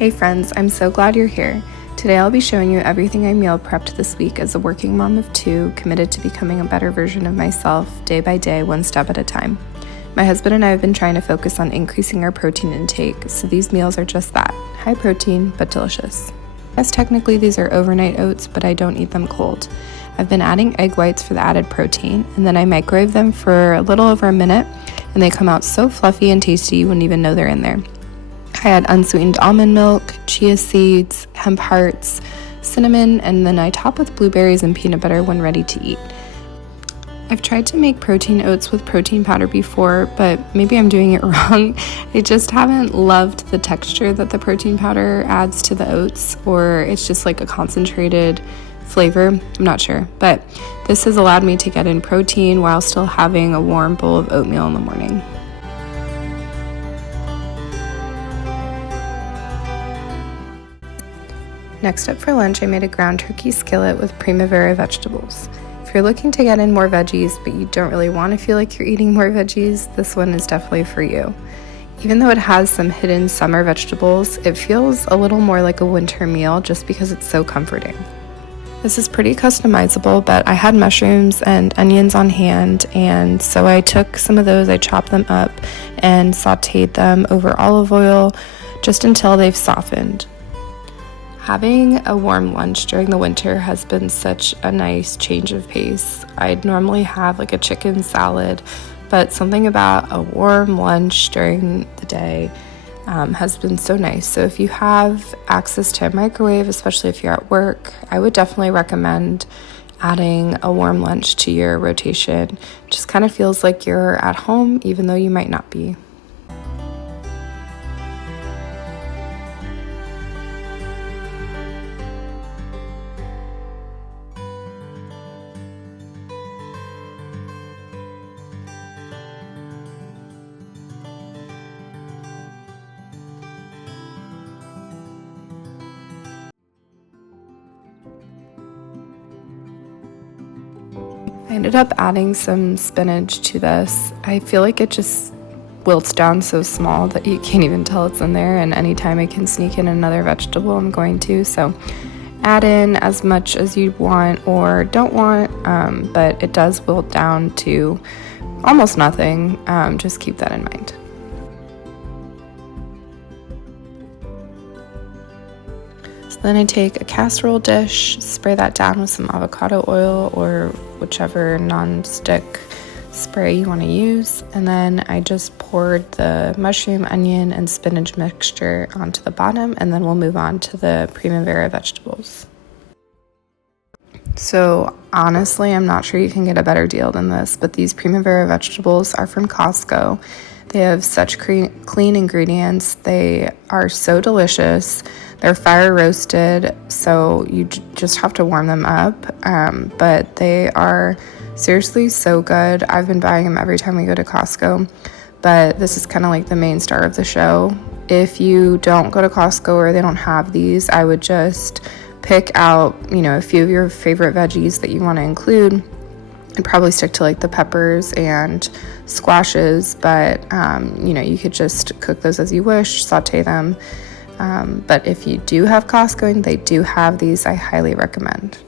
Hey friends, I'm so glad you're here. Today I'll be showing you everything I meal prepped this week as a working mom of two, committed to becoming a better version of myself day by day, one step at a time. My husband and I have been trying to focus on increasing our protein intake, so these meals are just that, high protein but delicious. Yes, technically these are overnight oats, but I don't eat them cold. I've been adding egg whites for the added protein, and then I microwave them for a little over a minute, and they come out so fluffy and tasty you wouldn't even know they're in there. I add unsweetened almond milk, chia seeds, hemp hearts, cinnamon, and then I top with blueberries and peanut butter when ready to eat. I've tried to make protein oats with protein powder before, but maybe I'm doing it wrong. I just haven't loved the texture that the protein powder adds to the oats, or it's just like a concentrated flavor. I'm not sure, but this has allowed me to get in protein while still having a warm bowl of oatmeal in the morning. Next up for lunch, I made a ground turkey skillet with Primavera vegetables. If you're looking to get in more veggies, but you don't really want to feel like you're eating more veggies, this one is definitely for you. Even though it has some hidden summer vegetables, it feels a little more like a winter meal just because it's so comforting. This is pretty customizable, but I had mushrooms and onions on hand, and so I took some of those, I chopped them up and sauteed them over olive oil just until they've softened. Having a warm lunch during the winter has been such a nice change of pace. I'd normally have like a chicken salad, but something about a warm lunch during the day has been so nice. So if you have access to a microwave, especially if you're at work, I would definitely recommend adding a warm lunch to your rotation. It just kind of feels like you're at home, even though you might not be. I ended up adding some spinach to this. I feel like it just wilts down so small that you can't even tell it's in there, and anytime I can sneak in another vegetable, I'm going to. So add in as much as you want or don't want, but it does wilt down to almost nothing. Just keep that in mind. Then I take a casserole dish, spray that down with some avocado oil or whichever non-stick spray you want to use, and then I just poured the mushroom, onion, and spinach mixture onto the bottom, and then we'll move on to the Primavera vegetables. So honestly, I'm not sure you can get a better deal than this, but these Primavera vegetables are from Costco. They have such clean ingredients. They are so delicious. They're fire roasted, so you just have to warm them up, but they are seriously so good. I've been buying them every time we go to Costco, but this is kind of like the main star of the show. If you don't go to Costco or they don't have these, I would just pick out, a few of your favorite veggies that you want to include, and probably stick to like the peppers and squashes, but you could just cook those as you wish, saute them. But if you do have Costco and they do have these, I highly recommend.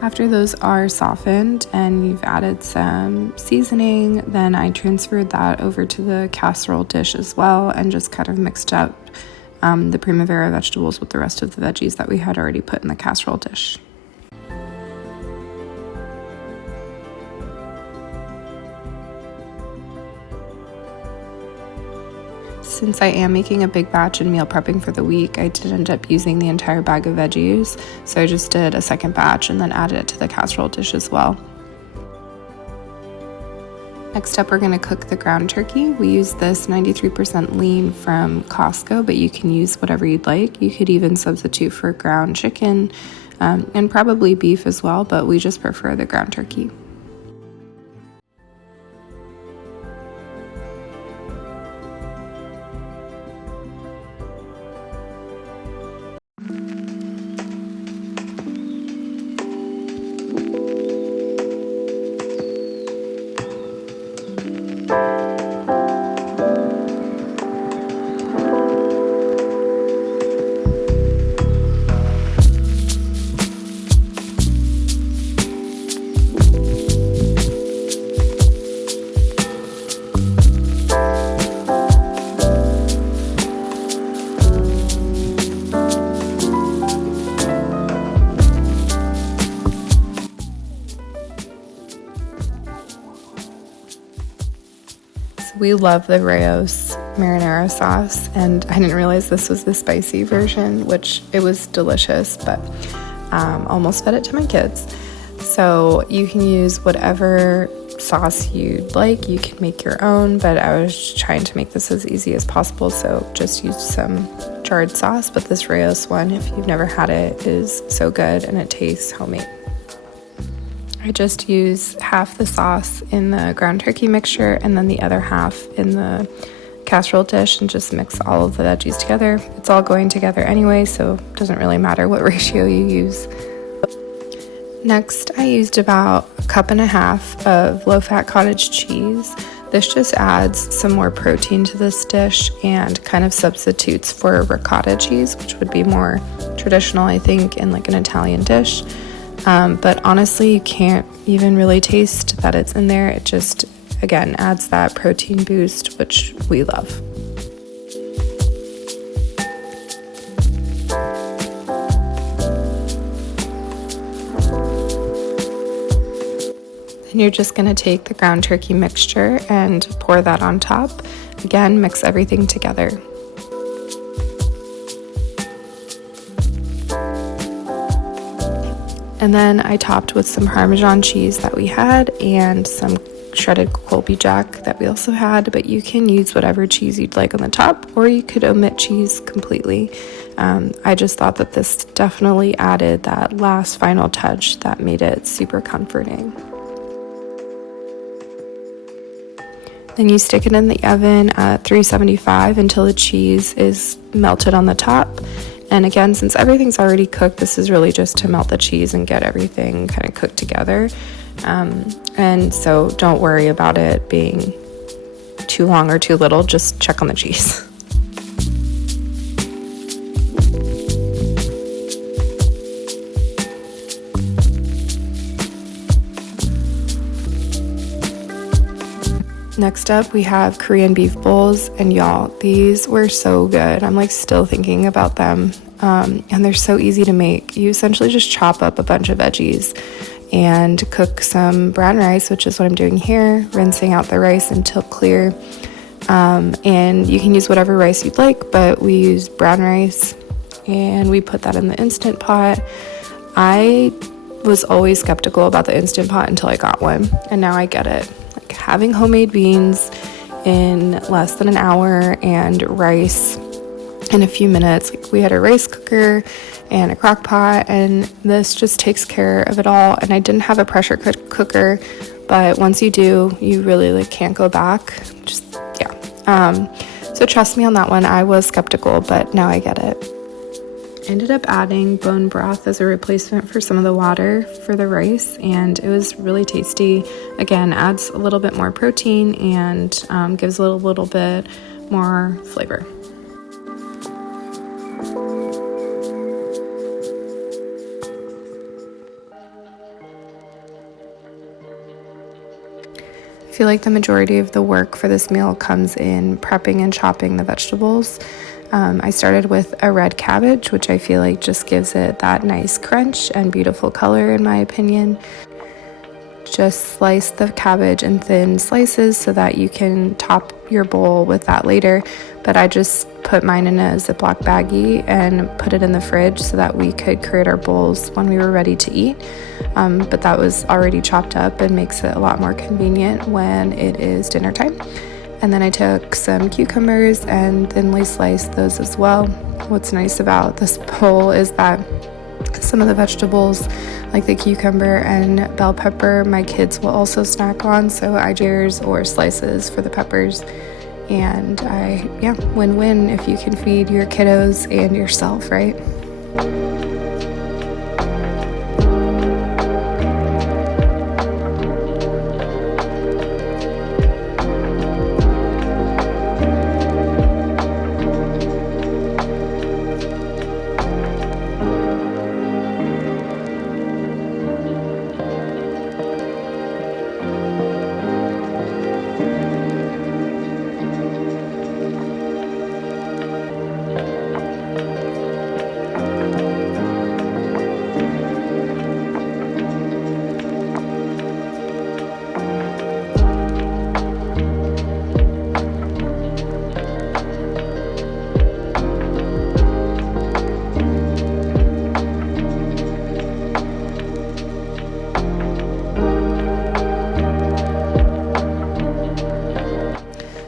After those are softened and you've added some seasoning, then I transferred that over to the casserole dish as well and just kind of mixed up the Primavera vegetables with the rest of the veggies that we had already put in the casserole dish. Since I am making a big batch and meal prepping for the week, I did end up using the entire bag of veggies, so I just did a second batch and then added it to the casserole dish as well. Next up, we're going to cook the ground turkey. We use this 93% lean from Costco, but you can use whatever you'd like. You could even substitute for ground chicken and probably beef as well, but we just prefer the ground turkey. We love the Rayos marinara sauce, and I didn't realize this was the spicy version, which it was delicious, but almost fed it to my kids. So you can use whatever sauce you'd like. You can make your own, but I was trying to make this as easy as possible, so just use some jarred sauce. But this Rayos one, if you've never had it, is so good and it tastes homemade. I just use half the sauce in the ground turkey mixture and then the other half in the casserole dish, and just mix all of the veggies together. It's all going together anyway, so it doesn't really matter what ratio you use. Next, I used about 1.5 cups of low-fat cottage cheese. This just adds some more protein to this dish and kind of substitutes for ricotta cheese, which would be more traditional, I think, in like an Italian dish. But honestly, you can't even really taste that it's in there. It just, again, adds that protein boost, which we love. Then you're just going to take the ground turkey mixture and pour that on top. Again, mix everything together. And then I topped with some Parmesan cheese that we had and some shredded Colby Jack that we also had, but you can use whatever cheese you'd like on the top, or you could omit cheese completely. I just thought that this definitely added that last final touch that made it super comforting. Then you stick it in the oven at 375 until the cheese is melted on the top. And again, since everything's already cooked, this is really just to melt the cheese and get everything kind of cooked together. And so don't worry about it being too long or too little, just check on the cheese. Next up, we have Korean beef bowls, and y'all, these were so good. I'm like still thinking about them, and they're so easy to make. You essentially just chop up a bunch of veggies and cook some brown rice, which is what I'm doing here, rinsing out the rice until clear. And you can use whatever rice you'd like, but we use brown rice, and we put that in the Instant Pot. I was always skeptical about the Instant Pot until I got one, and now I get it. Having homemade beans in less than an hour and rice in a few minutes. Like, we had a rice cooker and a crock pot, and this just takes care of it all. And I didn't have a pressure cooker, but once you do, you really can't go back. So trust me on that one. I was skeptical, but now I get it. Ended up adding bone broth as a replacement for some of the water for the rice, and it was really tasty. Again, adds a little bit more protein and gives a little bit more flavor. I feel like the majority of the work for this meal comes in prepping and chopping the vegetables. I started with a red cabbage, which I feel like just gives it that nice crunch and beautiful color in my opinion. Just slice the cabbage in thin slices so that you can top your bowl with that later. But I just put mine in a Ziploc baggie and put it in the fridge so that we could create our bowls when we were ready to eat. But that was already chopped up and makes it a lot more convenient when it is dinner time. And then I took some cucumbers and thinly sliced those as well. What's nice about this bowl is that some of the vegetables, like the cucumber and bell pepper, my kids will also snack on, so I jars or slices for the peppers. And win-win if you can feed your kiddos and yourself, right?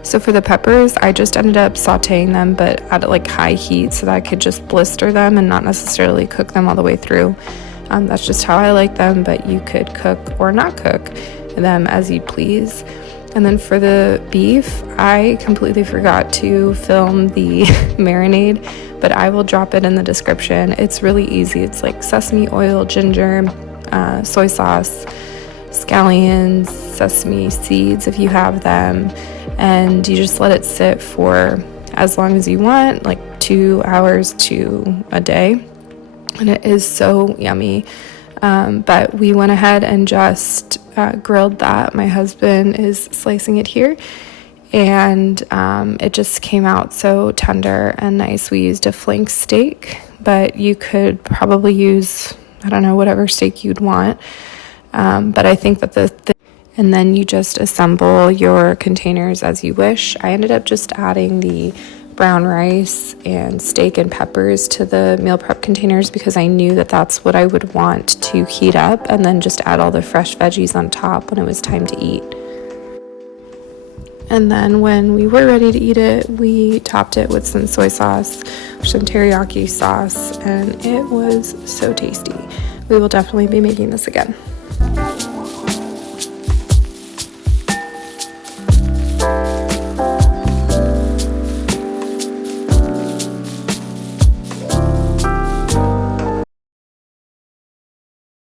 So for the peppers, I just ended up sauteing them, but at like high heat so that I could just blister them and not necessarily cook them all the way through. That's just how I like them, but you could cook or not cook them as you please. And then for the beef, I completely forgot to film the marinade, but I will drop it in the description. It's really easy. It's like sesame oil, ginger, soy sauce, scallions, sesame seeds if you have them, and you just let it sit for as long as you want, like 2 hours to a day, and it is so yummy. But we went ahead and just grilled that. My husband is slicing it here, and it just came out so tender and nice. We used a flank steak, but you could probably use, I don't know, whatever steak you'd want. But I think that and then you just assemble your containers as you wish. I ended up just adding the brown rice and steak and peppers to the meal prep containers because I knew that that's what I would want to heat up, and then just add all the fresh veggies on top when it was time to eat. And then when we were ready to eat it, we topped it with some soy sauce, some teriyaki sauce, and it was so tasty. We will definitely be making this again.